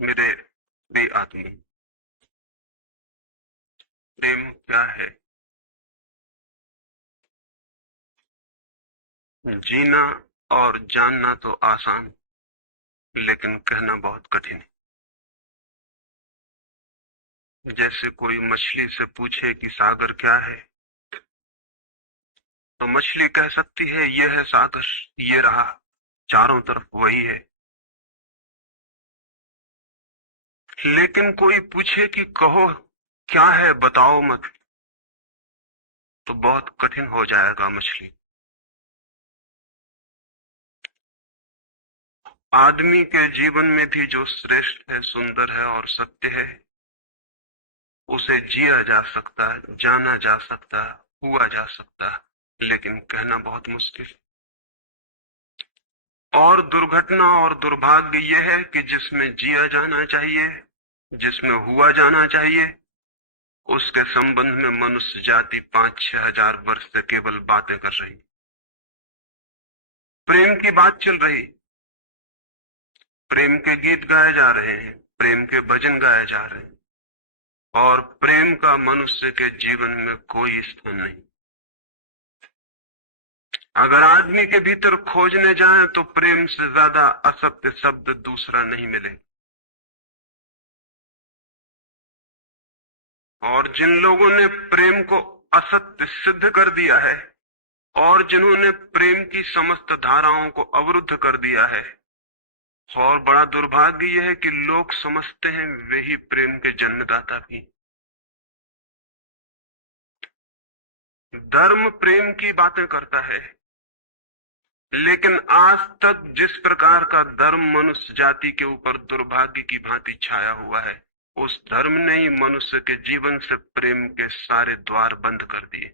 मेरे प्रिय आदमी, प्रेम क्या है? जीना और जानना तो आसान, लेकिन कहना बहुत कठिन है। जैसे कोई मछली से पूछे कि सागर क्या है, तो मछली कह सकती है यह है सागर, ये रहा, चारों तरफ वही है। लेकिन कोई पूछे कि कहो क्या है, बताओ मत, तो बहुत कठिन हो जाएगा मछली। आदमी के जीवन में भी जो श्रेष्ठ है, सुंदर है और सत्य है, उसे जिया जा सकता है, जाना जा सकता है, हुआ जा सकता है, लेकिन कहना बहुत मुश्किल। और दुर्घटना और दुर्भाग्य यह है कि जिसमें जिया जाना चाहिए, जिसमें हुआ जाना चाहिए, उसके संबंध में मनुष्य जाति 5-6 हजार वर्ष से केवल बातें कर रही। प्रेम की बात चल रही, प्रेम के गीत गाए जा रहे हैं, प्रेम के भजन गाए जा रहे हैं, और प्रेम का मनुष्य के जीवन में कोई स्थान नहीं। अगर आदमी के भीतर खोजने जाएं तो प्रेम से ज्यादा असत्य शब्द दूसरा नहीं मिलेगा। और जिन लोगों ने प्रेम को असत्य सिद्ध कर दिया है, और जिन्होंने प्रेम की समस्त धाराओं को अवरुद्ध कर दिया है, और बड़ा दुर्भाग्य यह है कि लोग समझते हैं वे ही प्रेम के जन्मदाता भी। धर्म प्रेम की बातें करता है, लेकिन आज तक जिस प्रकार का धर्म मनुष्य जाति के ऊपर दुर्भाग्य की भांति छाया हुआ है, उस धर्म ने ही मनुष्य के जीवन से प्रेम के सारे द्वार बंद कर दिए।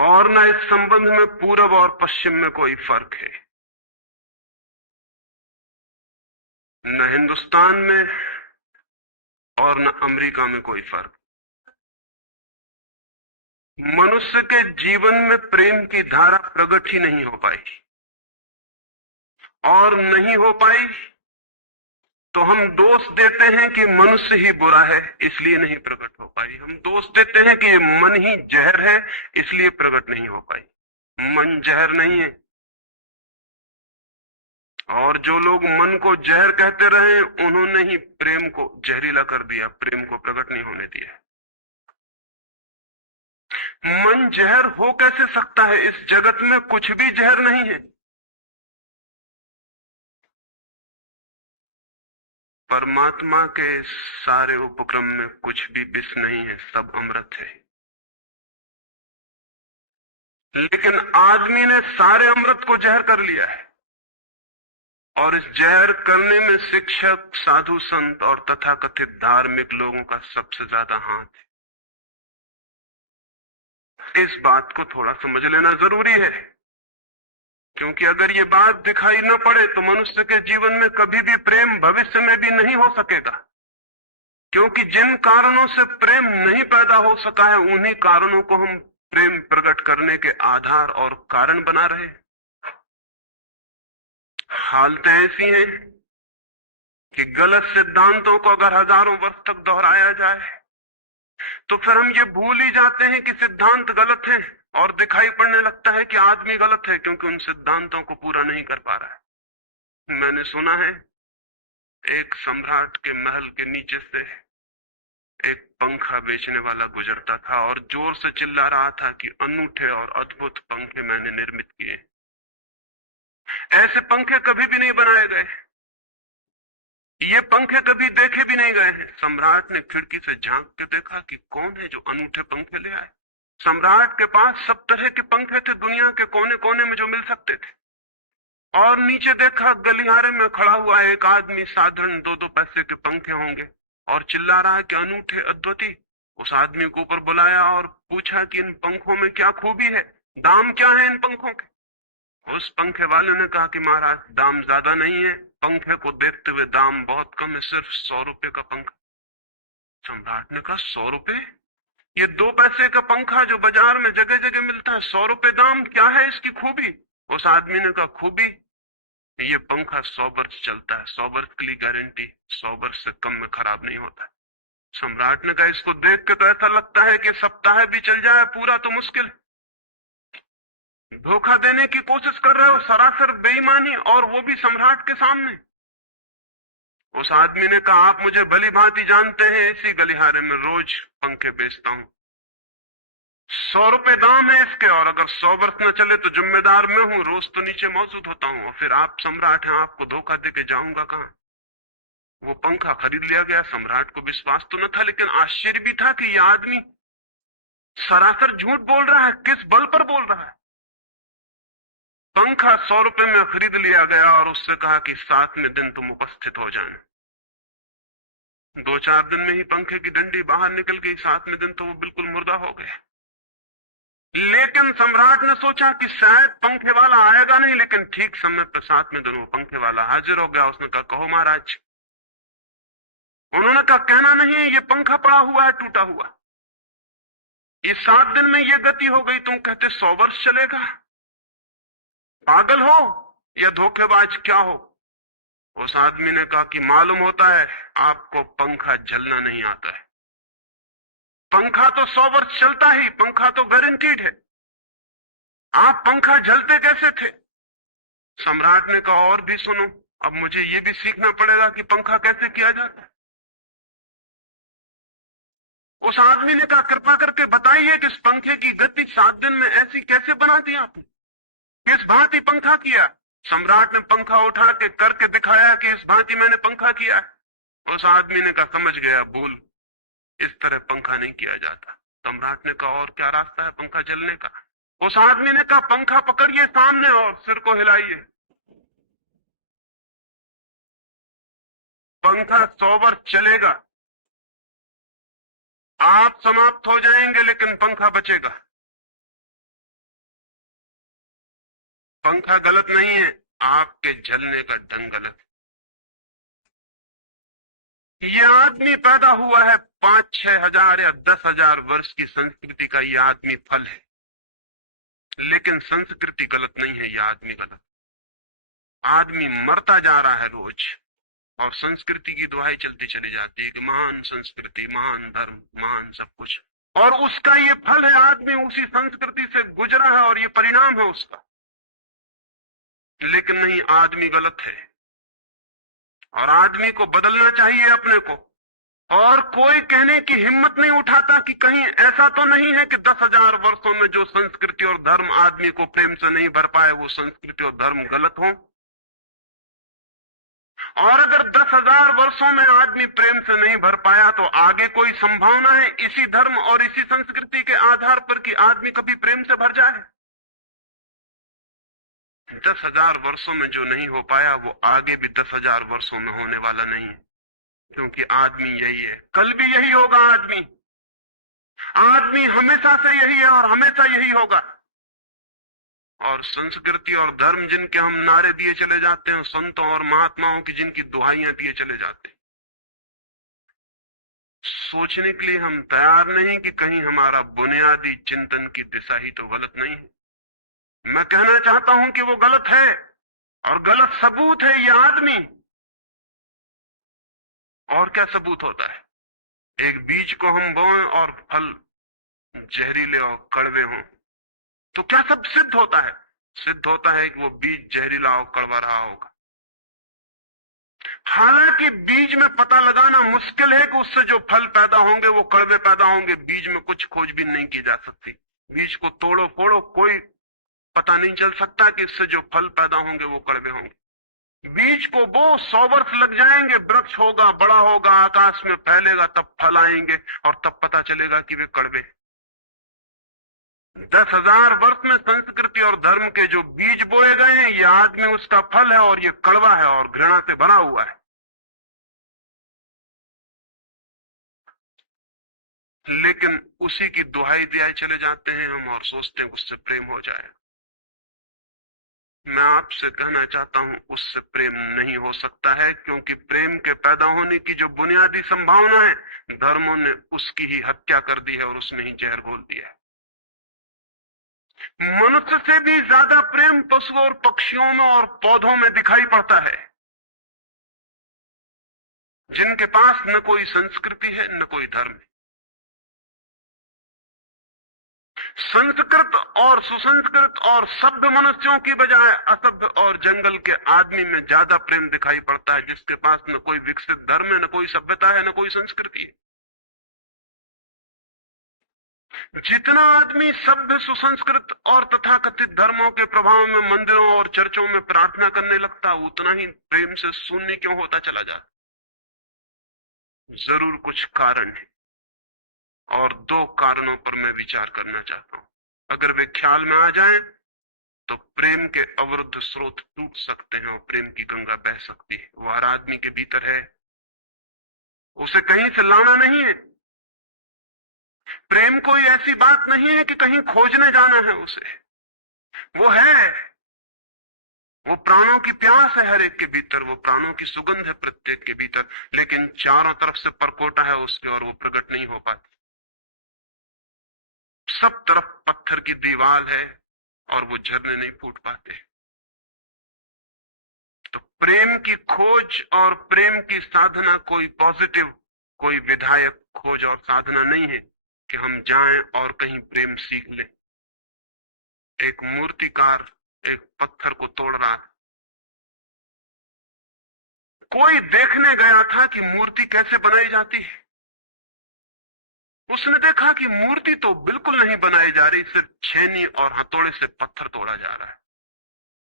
और न इस संबंध में पूरब और पश्चिम में कोई फर्क है, न हिंदुस्तान में और न अमेरिका में कोई फर्क। मनुष्य के जीवन में प्रेम की धारा प्रकट ही नहीं हो पाई, और नहीं हो पाई तो हम दोष देते हैं कि मनुष्य ही बुरा है, इसलिए नहीं प्रकट हो पाई। हम दोष देते हैं कि मन ही जहर है, इसलिए प्रकट नहीं हो पाई। मन जहर नहीं है, और जो लोग मन को जहर कहते रहे, उन्होंने ही प्रेम को जहरीला कर दिया, प्रेम को प्रकट नहीं होने दिया। मन जहर हो कैसे सकता है? इस जगत में कुछ भी जहर नहीं है। परमात्मा के सारे उपक्रम में कुछ भी विष नहीं है, सब अमृत है। लेकिन आदमी ने सारे अमृत को जहर कर लिया है, और इस जहर करने में शिक्षक, साधु संत और तथाकथित धार्मिक लोगों का सबसे ज्यादा हाथ है। इस बात को थोड़ा समझ लेना जरूरी है, क्योंकि अगर ये बात दिखाई न पड़े तो मनुष्य के जीवन में कभी भी प्रेम भविष्य में भी नहीं हो सकेगा। क्योंकि जिन कारणों से प्रेम नहीं पैदा हो सका है, उन्हीं कारणों को हम प्रेम प्रकट करने के आधार और कारण बना रहे हैं। हालतें ऐसी हैं कि गलत सिद्धांतों को अगर हजारों वर्ष तक दोहराया जाए, तो फिर हम ये भूल ही जाते हैं कि सिद्धांत गलत हैं, और दिखाई पड़ने लगता है कि आदमी गलत है, क्योंकि उन सिद्धांतों को पूरा नहीं कर पा रहा है। मैंने सुना है एक सम्राट के महल के नीचे से एक पंखा बेचने वाला गुजरता था और जोर से चिल्ला रहा था कि अनूठे और अद्भुत पंखे मैंने निर्मित किए। ऐसे पंखे कभी भी नहीं बनाए गए, ये पंखे कभी देखे भी नहीं गए हैं। सम्राट ने खिड़की से झांक के देखा कि कौन है जो अनूठे पंखे ले आए। सम्राट के पास सब तरह के पंखे थे, दुनिया के कोने कोने में जो मिल सकते थे। और नीचे देखा, गलियारे में खड़ा हुआ एक आदमी, साधारण 2-2 पैसे के पंखे होंगे, और चिल्ला रहा है कि अनूठे, अद्वितीय। उस आदमी को ऊपर बुलाया और पूछा कि इन पंखों में क्या खूबी है, दाम क्या है इन पंखों के। उस पंखे वाले ने कहा कि महाराज, दाम ज्यादा नहीं है, पंखे को देखते हुए दाम बहुत कम है, सिर्फ 100 रुपए का पंखा। सम्राट ने कहा 100 रुपए? ये 2 पैसे का पंखा जो बाजार में जगह जगह मिलता है, 100 रुपए दाम, क्या है इसकी खूबी? उस आदमी ने कहा खूबी, ये पंखा 100 वर्ष चलता है, 100 वर्ष के लिए गारंटी, 100 वर्ष से कम में खराब नहीं होता है। सम्राट ने कहा इसको देख के तो ऐसा लगता है कि सप्ताह भी चल जाए, पूरा तो मुश्किल। धोखा देने की कोशिश कर रहे हो, सरासर बेईमानी, और वो भी सम्राट के सामने। उस आदमी ने कहा आप मुझे भली भांति जानते हैं, इसी गलिहारे में रोज पंखे बेचता हूं, 100 रुपए दाम है इसके, और अगर 100 वर्ष न चले तो जिम्मेदार मैं हूं, रोज तो नीचे मौजूद होता हूं, और फिर आप सम्राट हैं, आपको धोखा देके जाऊंगा कहां। वो पंखा खरीद लिया गया। सम्राट को विश्वास तो न था, लेकिन आश्चर्य भी था कि यह आदमी सरासर झूठ बोल रहा है, किस बल पर बोल रहा है। पंखा 100 रुपए में खरीद लिया गया और उससे कहा कि 7वें दिन तुम उपस्थित हो जाना। 2-4 दिन में ही पंखे की डंडी बाहर निकल गई, 7वें दिन तो वो बिल्कुल मुर्दा हो गया। लेकिन सम्राट ने सोचा कि शायद पंखे वाला आएगा नहीं, लेकिन ठीक समय पर 7वें दिन वो पंखे वाला हाजिर हो गया। उसने कहा कहो महाराज। उन्होंने कहा कहना नहीं है, ये पंखा पड़ा हुआ है टूटा हुआ, ये 7 दिन में ये गति हो गई, तुम कहते 100 वर्ष चलेगा, पागल हो या धोखेबाज क्या हो। उस आदमी ने कहा कि मालूम होता है आपको पंखा जलना नहीं आता है, पंखा तो 100 वर्ष चलता ही, पंखा तो गारंटीड है, आप पंखा जलते कैसे थे। सम्राट ने कहा और भी सुनो, अब मुझे ये भी सीखना पड़ेगा कि पंखा कैसे किया जाता है। उस आदमी ने कहा कृपा करके बताइए कि इस पंखे की गति 7 दिन में ऐसी कैसे बना दी आपने, किस भांति पंखा किया। सम्राट ने पंखा उठा के करके दिखाया कि इस भांति मैंने पंखा किया है। उस आदमी ने कहा समझ गया, भूल, इस तरह पंखा नहीं किया जाता। सम्राट ने कहा और क्या रास्ता है पंखा जलने का। उस आदमी ने कहा पंखा पकड़िए सामने और सिर को हिलाइए, पंखा 100 वर्ष चलेगा, आप समाप्त हो जाएंगे लेकिन पंखा बचेगा। पंखा गलत नहीं है, आपके जलने का ढंग गलत है। यह आदमी पैदा हुआ है 5-6 हजार या 10,000 वर्ष की संस्कृति का, यह आदमी फल है, लेकिन संस्कृति गलत नहीं है, यह आदमी गलत। आदमी मरता जा रहा है रोज, और संस्कृति की दुहाई चलती चली जाती है कि महान संस्कृति, महान धर्म, महान सब कुछ, और उसका ये फल है, आदमी उसी संस्कृति से गुजरा है और ये परिणाम है उसका। लेकिन नहीं, आदमी गलत है, और आदमी को बदलना चाहिए अपने को। और कोई कहने की हिम्मत नहीं उठाता कि कहीं ऐसा तो नहीं है कि 10,000 वर्षों में जो संस्कृति और धर्म आदमी को प्रेम से नहीं भर पाए, वो संस्कृति और धर्म गलत हो। और अगर 10,000 वर्षों में आदमी प्रेम से नहीं भर पाया, तो आगे कोई संभावना है इसी धर्म और इसी संस्कृति के आधार पर कि आदमी कभी प्रेम से भर जाए। 10,000 वर्षों में जो नहीं हो पाया, वो आगे भी 10,000 वर्षों में होने वाला नहीं है, क्योंकि आदमी यही है, कल भी यही होगा। आदमी हमेशा से यही है और हमेशा यही होगा। और संस्कृति और धर्म जिनके हम नारे दिए चले जाते हैं, संतों और महात्माओं की जिनकी दुहाइयां दिए चले जाते हैं, सोचने के लिए हम तैयार नहीं कि कहीं हमारा बुनियादी चिंतन की दिशा ही तो गलत नहीं है। मैं कहना चाहता हूं कि वो गलत है, और गलत सबूत है ये आदमी। और क्या सबूत होता है? एक बीज को हम बोएं और फल जहरीले और कड़वे हों, तो क्या सब सिद्ध होता है? सिद्ध होता है कि वो बीज जहरीला और कड़वा रहा होगा। हालांकि बीज में पता लगाना मुश्किल है कि उससे जो फल पैदा होंगे वो कड़वे पैदा होंगे। बीज में कुछ खोजबीन नहीं की जा सकती। बीज को तोड़ो फोड़ो, कोई पता नहीं चल सकता कि इससे जो फल पैदा होंगे वो कड़वे होंगे। बीज को बो, 100 वर्ष लग जाएंगे, वृक्ष होगा, बड़ा होगा, आकाश में फैलेगा, तब फल आएंगे और तब पता चलेगा कि वे कड़वे। 10,000 वर्ष में संस्कृति और धर्म के जो बीज बोए गए हैं, ये आदमी उसका फल है, और ये कड़वा है और घृणा से भरा हुआ है। लेकिन उसी की दुहाई दिए चले जाते हैं हम, और सोचते हैं उससे प्रेम हो जाए। मैं आपसे कहना चाहता हूं उससे प्रेम नहीं हो सकता है, क्योंकि प्रेम के पैदा होने की जो बुनियादी संभावना है, धर्मों ने उसकी ही हत्या कर दी है और उसमें ही जहर घोल दिया है। मनुष्य से भी ज्यादा प्रेम पशुओं और पक्षियों में और पौधों में दिखाई पड़ता है, जिनके पास न कोई संस्कृति है न कोई धर्म है। संस्कृत और सुसंस्कृत और सभ्य मनुष्यों की बजाय असभ्य और जंगल के आदमी में ज्यादा प्रेम दिखाई पड़ता है, जिसके पास न कोई विकसित धर्म है, न कोई सभ्यता है, न कोई संस्कृति है। जितना आदमी सभ्य, सुसंस्कृत और तथाकथित धर्मों के प्रभाव में मंदिरों और चर्चों में प्रार्थना करने लगता, उतना ही प्रेम से शून्य क्यों होता चला जाता? जरूर कुछ कारण है, और दो कारणों पर मैं विचार करना चाहता हूं। अगर वे ख्याल में आ जाएं तो प्रेम के अवरुद्ध स्रोत टूट सकते हैं और प्रेम की गंगा बह सकती है। वो हर आदमी के भीतर है, उसे कहीं से लाना नहीं है। प्रेम कोई ऐसी बात नहीं है कि कहीं खोजने जाना है उसे, वो है। वो प्राणों की प्यास है हर एक के भीतर, वो प्राणों की सुगंध है प्रत्येक के भीतर, लेकिन चारों तरफ से परकोटा है उसके और वो प्रकट नहीं हो पाती। सब तरफ पत्थर की दीवार है और वो झरने नहीं फूट पाते। तो प्रेम की खोज और प्रेम की साधना कोई पॉजिटिव, कोई विधायक खोज और साधना नहीं है कि हम जाएं और कहीं प्रेम सीख लें। एक मूर्तिकार एक पत्थर को तोड़ रहा था, कोई देखने गया था कि मूर्ति कैसे बनाई जाती है। उसने देखा कि मूर्ति तो बिल्कुल नहीं बनाई जा रही, सिर्फ छेनी और हथौड़े से पत्थर तोड़ा जा रहा है।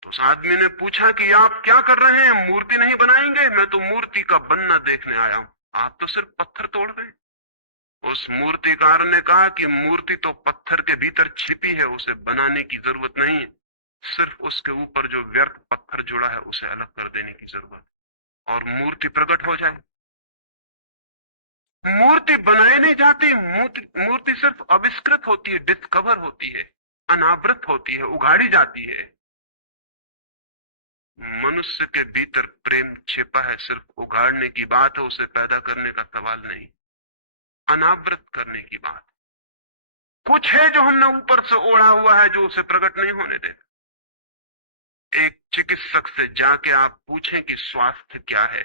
तो उस आदमी ने पूछा कि आप क्या कर रहे हैं, मूर्ति नहीं बनाएंगे? मैं तो मूर्ति का बनना देखने आया हूं, आप तो सिर्फ पत्थर तोड़ रहे हैं। उस मूर्तिकार ने कहा कि मूर्ति तो पत्थर के भीतर छिपी है, उसे बनाने की जरूरत नहीं है, सिर्फ उसके ऊपर जो व्यर्थ पत्थर जुड़ा है उसे अलग कर देने की जरूरत है और मूर्ति प्रकट हो जाए। मूर्ति बनाई नहीं जाती, मूर्ति सिर्फ आविष्कृत होती है, डिस्कवर होती है, अनावृत होती है, उगाड़ी जाती है। मनुष्य के भीतर प्रेम छिपा है, सिर्फ उगाड़ने की बात है, उसे पैदा करने का सवाल नहीं, अनावृत करने की बात। कुछ है जो हमने ऊपर से ओढ़ा हुआ है, जो उसे प्रकट नहीं होने देता। एक चिकित्सक से जाके आप पूछें कि स्वास्थ्य क्या है,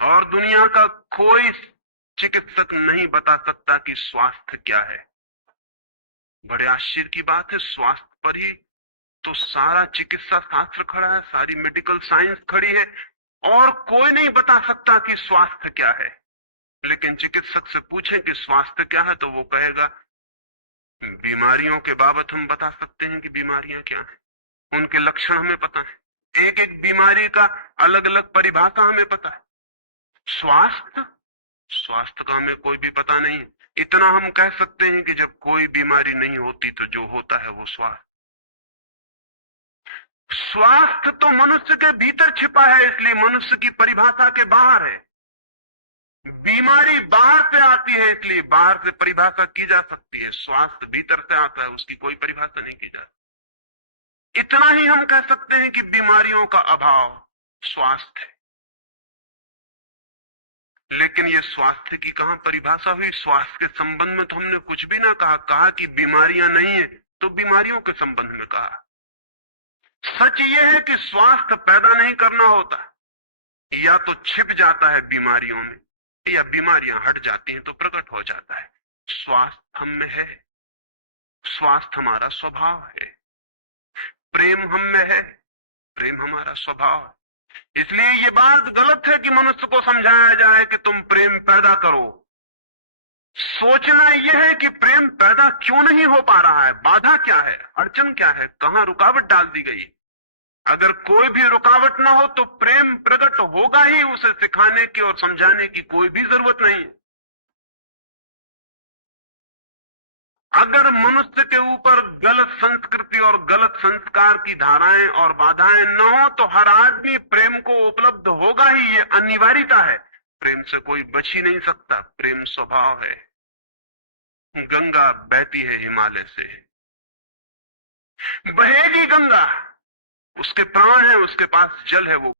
और दुनिया का कोई चिकित्सक नहीं बता सकता कि स्वास्थ्य क्या है। बड़े आश्चर्य की बात है, स्वास्थ्य पर ही तो सारा चिकित्सा शास्त्र खड़ा है, सारी मेडिकल साइंस खड़ी है, और कोई नहीं बता सकता कि स्वास्थ्य क्या है। लेकिन चिकित्सक से पूछें कि स्वास्थ्य क्या है, तो वो कहेगा बीमारियों के बाबत हम बता सकते हैं कि बीमारियां क्या हैं, उनके लक्षण हमें पता है, एक एक बीमारी का अलग अलग परिभाषा हमें पता है। स्वास्थ्य का हमें कोई भी पता नहीं है। इतना हम कह सकते हैं कि जब कोई बीमारी नहीं होती तो जो होता है वो स्वास्थ्य तो मनुष्य के भीतर छिपा है, इसलिए मनुष्य की परिभाषा के बाहर है। बीमारी बाहर से आती है, इसलिए बाहर से परिभाषा की जा सकती है। स्वास्थ्य भीतर से आता है, उसकी कोई परिभाषा नहीं की जाती। इतना ही हम कह सकते हैं कि बीमारियों का अभाव स्वास्थ्य है। लेकिन ये स्वास्थ्य की कहां परिभाषा हुई? स्वास्थ्य के संबंध में तो हमने कुछ भी ना कहा कि बीमारियां नहीं है तो बीमारियों के संबंध में कहा। सच ये है कि स्वास्थ्य पैदा नहीं करना होता, या तो छिप जाता है बीमारियों में, या बीमारियां हट जाती हैं तो प्रकट हो जाता है। स्वास्थ्य हम में है, स्वास्थ्य हमारा स्वभाव है। प्रेम हम में है, प्रेम हमारा स्वभाव है। इसलिए ये बात गलत है कि मनुष्य को समझाया जाए कि तुम प्रेम पैदा करो। सोचना यह है कि प्रेम पैदा क्यों नहीं हो पा रहा है, बाधा क्या है, अड़चन क्या है, कहां रुकावट डाल दी गई। अगर कोई भी रुकावट ना हो तो प्रेम प्रकट होगा ही। उसे सिखाने की और समझाने की कोई भी जरूरत नहीं है। अगर मनुष्य के ऊपर गलत संस्कृति और गलत संस्कार की धाराएं और बाधाएं न हो तो हर आदमी प्रेम को उपलब्ध होगा ही, ये अनिवार्यता है। प्रेम से कोई बच ही नहीं सकता, प्रेम स्वभाव है। गंगा बहती है हिमालय से, बहेगी गंगा, उसके प्राण है, उसके पास जल है, वो